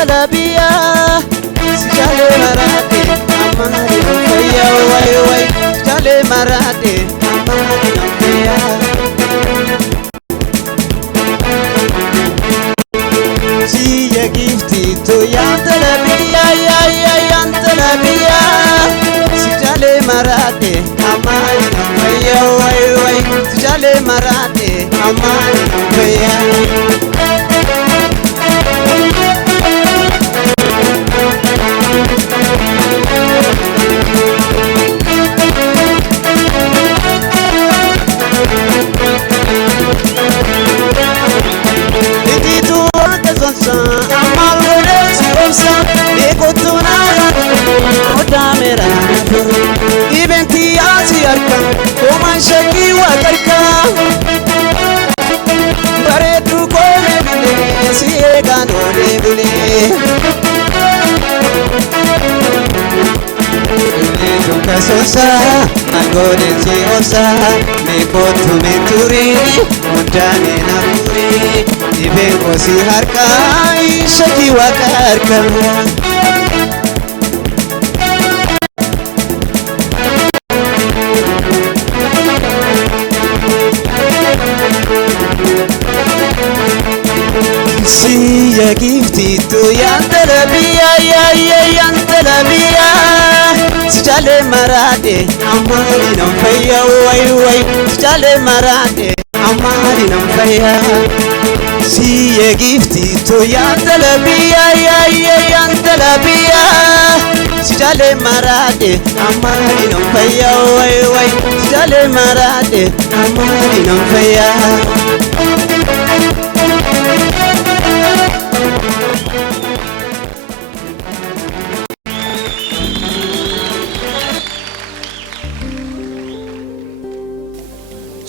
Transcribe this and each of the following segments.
yantalabia sijale marade amani nofeya way way sijale marade amani nofeya siya gifti to yantalabia yantalabia sijale marade amani nofeya way way sijale marade amani nofeya Sosa, magone si osa, me kotu me turi, mudane na puri, ibe kosi harka, ishaki wakarka. Siya gifti tu yantalabia, yantalabia. Sijale marade amani nofeya way way sijale marade amani nofeya siye gifti to yantalabia yantalabia sijale marade amani nofeya way way sijale marade amani nofeya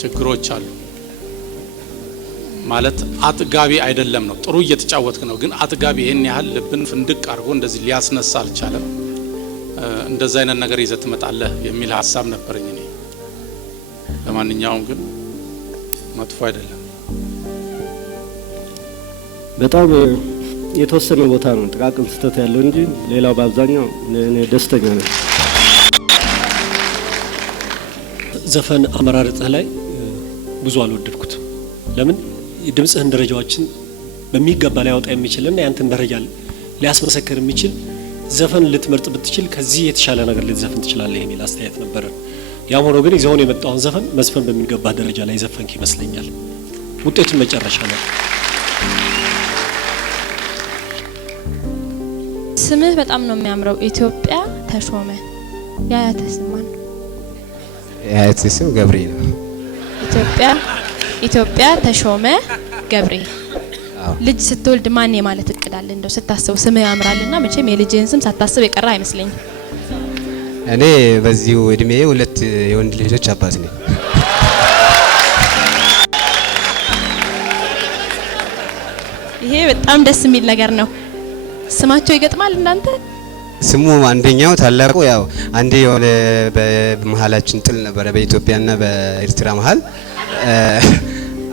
ችግሮች አሉ ማለት አጥጋቢ አይደለም ነው ጥሩ እየተጫወትክ ነው ግን አጥጋቢ ይሄን ያህል ልብን ፍንድቅ አርጎ እንደዚህ ሊያስነሳ አልቻለም እንደዛ አይነት ነገር ይዘህ ትመጣለህ የሚል ሐሳብ ነበርኝ እኔ ለማንኛውም ግን መጥፎ አይደለም በጣም የተወሰነ ቦታ ነው ጥቃቅን ስተት ያለው እንጂ ሌላው በአብዛኛው እኔ ደስተኛ ነኝ ዘፈን አመራረጥህ ላይ ብዙ አልወደድኩት ለምን የድምጽህን ደረጃዎችን በሚገባ ላይ ያወጣ የሚችልና ያንተን ደረጃ ሊያስመሰክር የሚችል ዘፈን ልትመርጥ ብትችል ከዚህ የተሻለ ነገር ልትዘፍን ትችላለህ የሚል አስተያየት ነበር ያም ሆኖ ግን ይዘውን የመጣውን ዘፈን መስፈን በሚገባ ደረጃ ላይ ዘፈንክ ይመስለኛል ውጤቱን መጨረሻ ነው ስምህ በጣም ነው የሚያምረው ኢትዮጵያ ተሾመ ያያተ ስማን ያያተ ስም ገብሬ ነው ኢትዮጵያ ተሾመ ገብሬ ልጅ ስትወልድ ማን የማለት እቅዳለ እንደው ስታስበው ስምህ ያምራልና መቼም የልጅህን ስም ሳታስብ የቀረ አይመስልኝም እኔ በዚሁ እድሜ ሁለት የወንድ ልጆች አባት ነኝ ይሄ በጣም ደስ የሚል ነገር ነው ስማቸው ይገጥማል እናንተ ስሙ አንደኛው ታላቁ ያው አንዴ የሆነ በመሃላችን ጥል ነበር በኢትዮጵያና በኤርትራ መሃል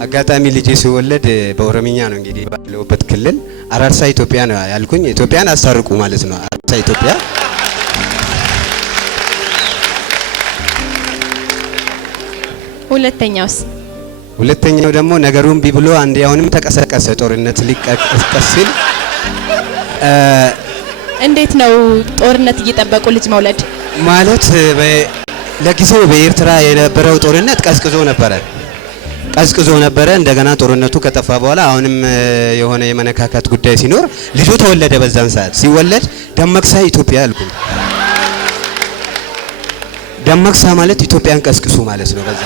አጋጣሚ ልጅ ሲወለድ በኦሮሚኛ ነው እንግዲህ ባለውበት ክልል አራርሳ ኢትዮጵያ ነው ያልኩኝ ኢትዮጵያን አሳርቁ ማለት ነው አራርሳ ኢትዮጵያ ሁለተኛው ደግሞ ነገሩን ቢብሎ አንዴ አሁንም ተቀሰቀሰ ጦርነት ሊቀስቀስል እንዴት ነው ጦርነት እየጠበቁ ልጅ መውለድ ማለት ለጊዜው በኤርትራ የነበረው ጦርነት ቀዝቅዞ ነበረ እንደገና ጦርነቱ ከጠፋ በኋላ አሁንም የሆነ የመነካካት ጉዳይ ሲኖር ልጁ ተወለደ በዛን ሰዓት ሲወለድ ደመቅሳ ኢትዮጵያ አልኩኝ ደመቅሳ ማለት ኢትዮጵያን ቀስቅሱ ማለት ነው በዛ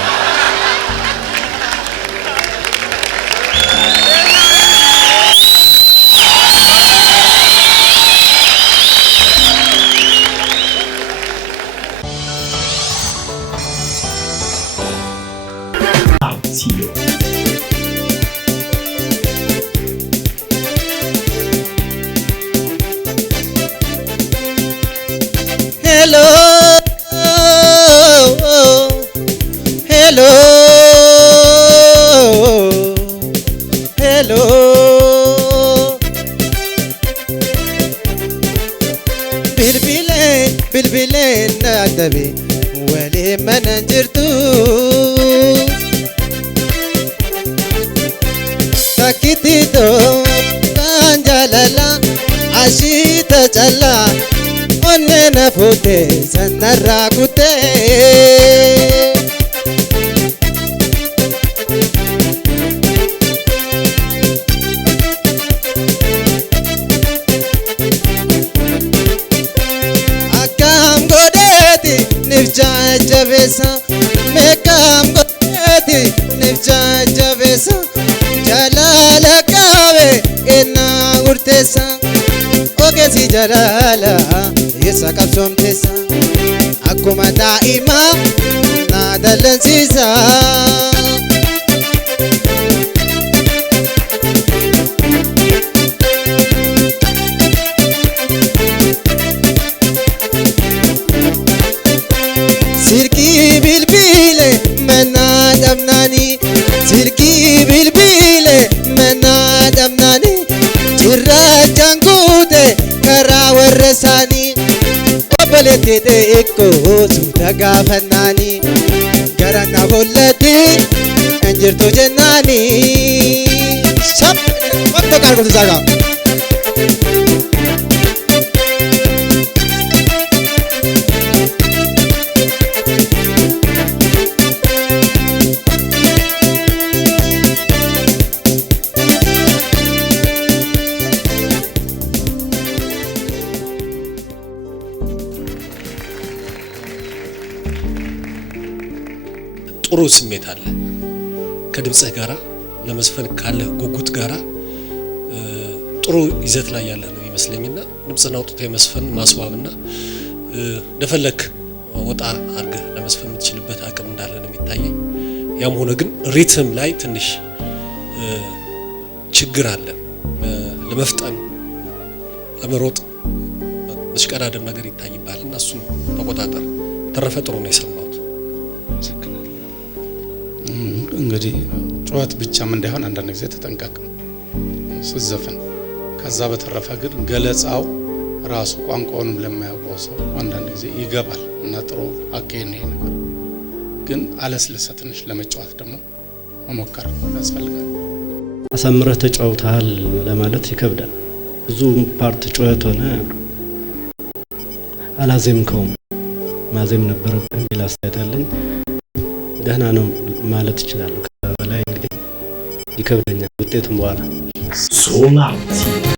Hello bilbileen addabe waliin mana jirtu takkititoo kan jaalala ashiita callaa onneen hafuutee sanarraa kutee jajjabeessa meeqaam godheeti nif jajjabeessa jalaala qaabe ennaa murteessa ogeessi jalaala isa qabsoomteessa akkuma daa'imaa naa dallansiisa. Sirkii bilbile manaa dhabnaani sirkii bilbile manaa dhabnaani cirrachaan guute karaa warra isaanii obboleetti xiqqoo suuta gaafannaani gara na bollatti injirtu jennaani. Wanta kaan gosa isaa ጥሩ ስሜት አለ ከድምጽህ ጋራ ለመስፈን ካለ ጉጉት ጋራ ጥሩ ይዘት ላይ ያለ ነው ይመስለኝና ድምጽን አውጥቶ የመስፈን ማስዋብና እንደፈለክ ወጣ አርገህ ለመስፈን የምትችልበት አቅም እንዳለ ነው የሚታየኝ። ያም ሆነ ግን ሪትም ላይ ትንሽ ችግር አለ ለመፍጠን ለመሮጥ መስቀዳደም ነገር ይታይባልና እሱን ተቆጣጣር። ተረፈ ጥሩ ነው የሰማሁት። እንግዲህ ጩኸት ብቻም እንዳይሆን አንዳንድ ጊዜ ተጠንቀቅ ስትዘፍን። ከዛ በተረፈ ግን ገለጻው ራሱ ቋንቋውንም ለማያውቀው ሰው አንዳንድ ጊዜ ይገባል እና ጥሩ አቀኝ ነው ነገር። ግን አለስለሰ ትንሽ ለመጫወት ደግሞ መሞከር ያስፈልጋል። አሳምረህ ተጫውተሃል ለማለት ይከብዳል። ብዙ ፓርት ጩኸት ሆነ አላዜምከውም። ማዜም ነበረብህ ቢል አስተያየት አለኝ። ደህና ነው ማለት ይችላል። ከዛ በላይ እንግዲህ ይከብደኛል ውጤቱን በኋላ